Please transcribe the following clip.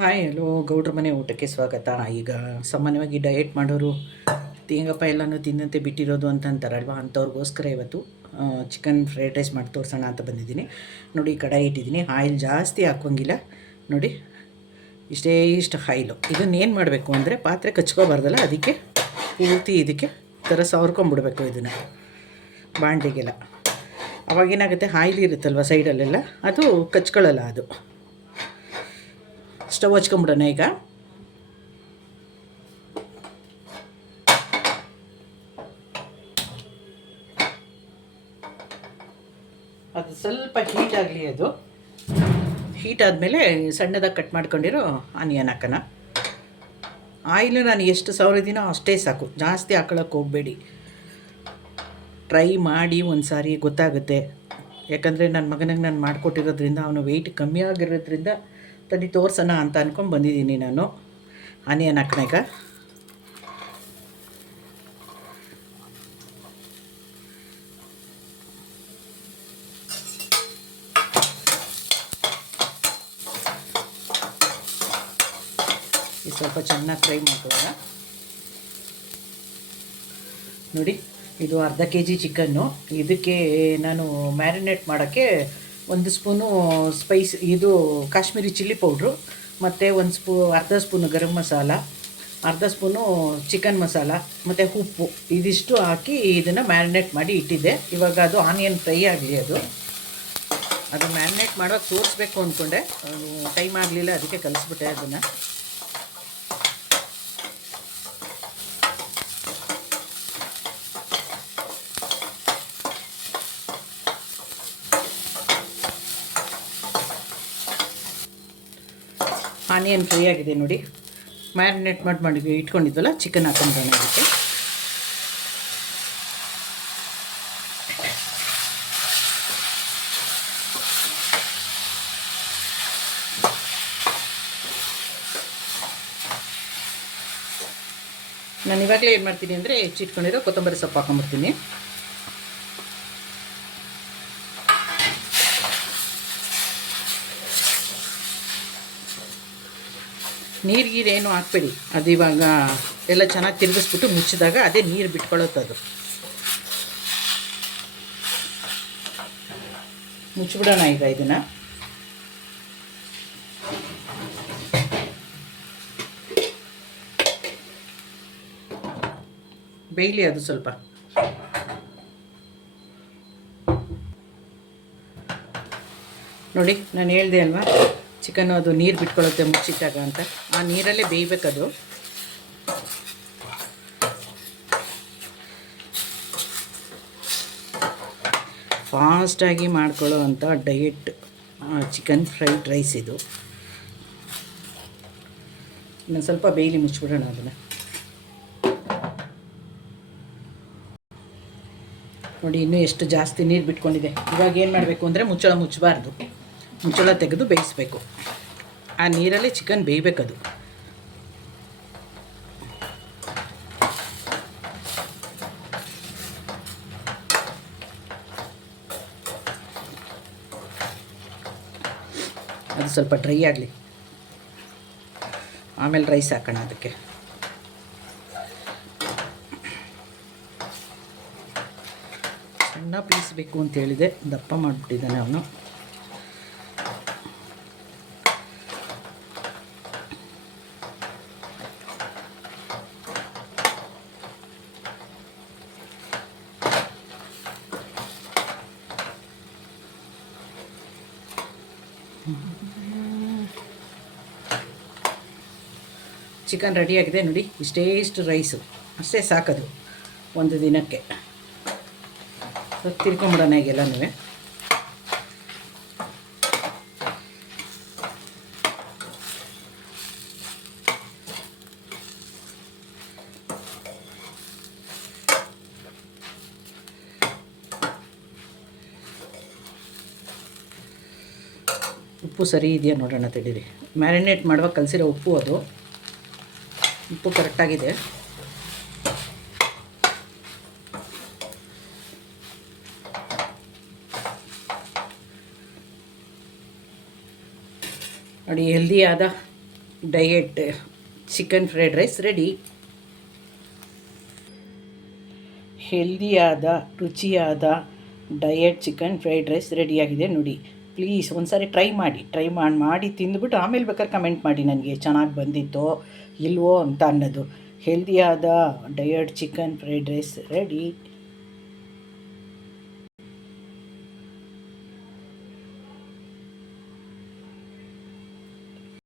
Hi hello ಗೌಡ್ರ ಮನೆ ಊಟಕ್ಕೆ ಸ್ವಾಗತ. ಈಗ ಸಾಮಾನ್ಯವಾಗಿ ಡಯಟ್ ಮಾಡೋರು ತೇಂಗಪ್ಪ ಎಲ್ಲನೂ ತಿನ್ನಂತೆ ಬಿಟ್ಟಿರೋದು ಅಂತ ಅಂತಾರಲ್ವ, ಅಂಥವ್ರಿಗೋಸ್ಕರ ಇವತ್ತು ಚಿಕನ್ ಫ್ರೈಡ್ ರೈಸ್ ಮಾಡಿ ತೋರಿಸೋಣ ಅಂತ ಬಂದಿದ್ದೀನಿ. ನೋಡಿ, ಕಡಾಯಿ ಇಟ್ಟಿದ್ದೀನಿ. ಆಯಿಲ್ ಜಾಸ್ತಿ ಹಾಕೋಂಗಿಲ್ಲ. ನೋಡಿ, ಇಷ್ಟು ಆಯಿಲು. ಇದನ್ನೇನು ಮಾಡಬೇಕು ಅಂದರೆ ಪಾತ್ರೆ ಕಚ್ಕೋಬಾರ್ದಲ್ಲ, ಅದಕ್ಕೆ ಪೂರ್ತಿ ಇದಕ್ಕೆ ಥರ ಸವರ್ಕೊಂಬಿಡ್ಬೇಕು ಇದನ್ನು ಬಾಣಲಿಗೆಲ್ಲ. ಅವಾಗೇನಾಗುತ್ತೆ, ಆಯಿಲ್ ಇರುತ್ತಲ್ವ ಸೈಡಲ್ಲೆಲ್ಲ, ಅದು ಕಚ್ಕೊಳ್ಳಲ್ಲ. ಅದು ಸ್ಟವ್ ಹಚ್ಕೊಂಬಿಡೋಣ. ಈಗ ಅದು ಸ್ವಲ್ಪ ಹೀಟ್ ಆಗಲಿ. ಅದು ಹೀಟ್ ಆದಮೇಲೆ ಸಣ್ಣದಾಗಿ ಕಟ್ ಮಾಡ್ಕೊಂಡಿರೋ ಆನಿಯನ್ ಹಾಕೋಣ. ಆಯಿಲು ನಾನು ಎಷ್ಟು ಸವರಿದ್ದೀನೋ ಅಷ್ಟೇ ಸಾಕು, ಜಾಸ್ತಿ ಹಾಕೊಳ್ಳೋಕೆ ಹೋಗಬೇಡಿ. ಟ್ರೈ ಮಾಡಿ ಒಂದು ಸಾರಿ ಗೊತ್ತಾಗುತ್ತೆ. ಯಾಕಂದರೆ ನನ್ನ ಮಗನಿಗೆ ನಾನು ಮಾಡಿಕೊಟ್ಟಿರೋದ್ರಿಂದ, ಅವನು ವೆಯ್ಟ್ ಕಮ್ಮಿ ಆಗಿರೋದ್ರಿಂದ ತಡಿ ತೋರ್ಸೋಣ ಅಂತ ಅಂದ್ಕೊಂಡು ಬಂದಿದ್ದೀನಿ ನಾನು. ಆನಿಯನ್ ಹಾಕೋಣ ಈಗ. ಇದು ಸ್ವಲ್ಪ ಚೆನ್ನಾಗಿ ಫ್ರೈ ಮಾಡ್ಕೊಳ್ಳೋಣ. ನೋಡಿ, ಇದು ಅರ್ಧ ಕೆ.ಜಿ ಚಿಕನ್ನು. ಇದಕ್ಕೆ ನಾನು ಮ್ಯಾರಿನೇಟ್ ಮಾಡೋಕ್ಕೆ 1 ಸ್ಪೂನು ಸ್ಪೈಸ್, ಇದು ಕಾಶ್ಮೀರಿ ಚಿಲ್ಲಿ ಪೌಡ್ರು, ಮತ್ತು ಅರ್ಧ ಸ್ಪೂನು ಗರಂ ಮಸಾಲ, ಅರ್ಧ ಸ್ಪೂನು ಚಿಕನ್ ಮಸಾಲ, ಮತ್ತು ಉಪ್ಪು, ಇದಿಷ್ಟು ಹಾಕಿ ಇದನ್ನು ಮ್ಯಾರಿನೇಟ್ ಮಾಡಿ ಇಟ್ಟಿದ್ದೆ. ಇವಾಗ ಅದು ಆನಿಯನ್ ಫ್ರೈ ಆಗಲಿ. ಅದು ಮ್ಯಾರಿನೇಟ್ ಮಾಡೋಕ್ಕೆ ತೋರಿಸ್ಬೇಕು ಅಂದ್ಕೊಂಡೆ, ಟೈಮ್ ಆಗಲಿಲ್ಲ, ಅದಕ್ಕೆ ಕಲಿಸ್ಬಿಟ್ಟೆ ಅದನ್ನು. ಆನಿಯನ್ ಫ್ರೈ ಆಗಿದೆ ನೋಡಿ. ಮ್ಯಾರಿನೇಟ್ ಮಾಡಿ ಇಟ್ಕೊಂಡಿದ್ವಲ್ಲ ಚಿಕನ್ ಹಾಕೊಂಡ್ರೆ ಅದಕ್ಕೆ. ನಾನು ಇವಾಗಲೇ ಏನು ಮಾಡ್ತೀನಿ ಅಂದರೆ, ಹೆಚ್ಚಿಟ್ಕೊಂಡಿರೋ ಕೊತ್ತಂಬರಿ ಸೊಪ್ಪು ಹಾಕೊಂಡ್ಬಿಡ್ತೀನಿ. ನೀರು ಹಾಕಬೇಡಿ. ಅದು ಇವಾಗ ಎಲ್ಲ ಚೆನ್ನಾಗಿ ತಿರುಗಿಸ್ಬಿಟ್ಟು ಮುಚ್ಚಿದಾಗ ಅದೇ ನೀರು ಬಿಟ್ಕೊಳ್ಳುತ್ತದು. ಮುಚ್ಚಿಬಿಡೋಣ ಈಗ ಇದನ್ನು. ಬೇಯಲಿ ಅದು ಸ್ವಲ್ಪ. ನೋಡಿ, ನಾನು ಹೇಳಿದೆ ಅಲ್ವಾ, ಚಿಕನ್ ಅದು ನೀರು ಬಿಟ್ಕೊಳ್ಳುತ್ತೆ ಮುಚ್ಚಿಟ್ಟಾಗ ಅಂತ. ಆ ನೀರಲ್ಲೇ ಬೇಯಬೇಕದು. ಫಾಸ್ಟಾಗಿ ಮಾಡ್ಕೊಳ್ಳೋ ಅಂಥ ಡಯಟ್ ಚಿಕನ್ ಫ್ರೈಡ್ ರೈಸ್ ಇದು. ಇನ್ನೊಂದು ಸ್ವಲ್ಪ ಬೇಯಲಿ, ಮುಚ್ಚಿಬಿಡೋಣ ಅದನ್ನು. ನೋಡಿ, ಇನ್ನೂ ಎಷ್ಟು ಜಾಸ್ತಿ ನೀರು ಬಿಟ್ಕೊಂಡಿದೆ. ಇವಾಗ ಏನು ಮಾಡಬೇಕು ಅಂದರೆ, ಮುಚ್ಚಬಾರ್ದು. ಮುಚ್ಚಳ ತೆಗೆದು ಬೇಯಿಸಬೇಕು. ಆ ನೀರಲ್ಲೇ ಚಿಕನ್ ಬೇಯಬೇಕದು. ಅದು ಸ್ವಲ್ಪ ಡ್ರೈ ಆಗಲಿ, ಆಮೇಲೆ ರೈಸ್ ಹಾಕೋಣ ಅದಕ್ಕೆ. ಸಣ್ಣ ಪೀಸ್ ಬೇಕು ಅಂತ ಹೇಳಿದೆ, ದಪ್ಪ ಮಾಡಿಬಿಟ್ಟಿದ್ದಾನೆ ಅವನು. ಚಿಕನ್ ರೆಡಿಯಾಗಿದೆ ನೋಡಿ. ಇಷ್ಟು ರೈಸು ಅಷ್ಟೇ ಸಾಕದು ಒಂದು ದಿನಕ್ಕೆ. ತಿರ್ಕೊಂಬಿಡೋಣ ಈಗೆಲ್ಲನೂ. ಉಪ್ಪು ಸರಿ ಇದೆಯಾ ನೋಡೋಣ ತಡೀರಿ. ಮ್ಯಾರಿನೇಟ್ ಮಾಡುವಾಗ ಕಲಸಿರೋ ಉಪ್ಪು, ಅದು ಉಪ್ಪು ಕರೆಕ್ಟಾಗಿದೆ. ನೋಡಿ, ಹೆಲ್ದಿಯಾದ diet chicken fried rice ready. ಹೆಲ್ದಿಯಾದ ರುಚಿಯಾದ ಡಯೆಟ್ ಚಿಕನ್ ಫ್ರೈಡ್ ರೈಸ್ ರೆಡಿಯಾಗಿದೆ ನೋಡಿ. ಪ್ಲೀಸ್ ಒಂದು ಸಾರಿ ಟ್ರೈ ಮಾಡಿ ತಿಂದುಬಿಟ್ಟು ಆಮೇಲೆ ಬೇಕಾದ್ರೆ ಕಮೆಂಟ್ ಮಾಡಿ ನನಗೆ ಚೆನ್ನಾಗಿ ಬಂದಿತ್ತೋ ಇಲ್ವೋ ಅಂತ ಅನ್ನೋದು. ಹೆಲ್ದಿಯಾದ diet chicken fried rice ready.